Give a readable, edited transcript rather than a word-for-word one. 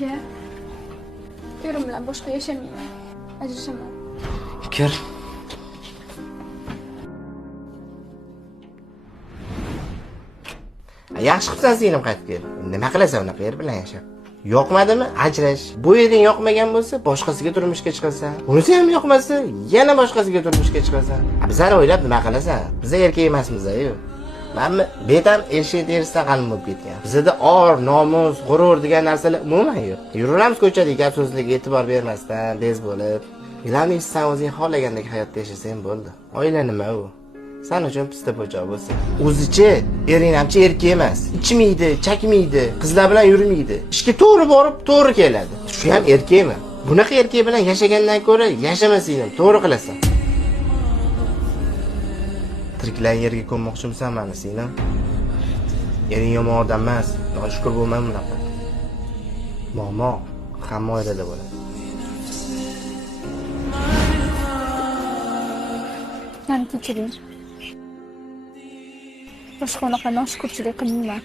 Aka, erim bilan boshqa yashamayman. Ajrashaman. Kir. Yaxshi qilsan singlim qaytib kel. Nima qilasan unaqa yer bilan yashab? Yoqmadimi? Ajrash. Bu yering yoqmagan bo'lsa, boshqasiga turmushga chiqasan. Unisi ham yoqmasa, yana boshqasiga turmushga chiqasan. Bizlar o'ylab nima qilasan? Biz erkak emasmiz-ku. Menmi betam eshik terisidan qalin bo'lib ketgan. Bizda or, nomus, g'urur degan narsalar umuman yo'q. Yuramiz ko'chada gap so'zlarga e'tibor bermasdan, bez bo'lib. Bilamizki, sen o'zing xohlagandek hayotda yashasang bo'ldi. Oila nima u? Sen uchun pista po'choq bo'lsa. O'zichi, ering hamchi erkak emas. Ichmaydi, chakmaydi, qizlar bilan yurmaydi. Ishga to'g'ri borib, to'g'ri keladi. Shu ham erkakmi? Bunaqa erkak bilan yashagandan ko'ra yashamasang to'g'ri qilasan. Tiriklar yerga ko'mmoqchimisan meni singlim? Ering yomon odam emas. Noshukr bo'lma bunaqa. Muammo hamma oilada bo'ladi. Meni kechiring. Boshqa unaqa noshukurchilik qilmayman.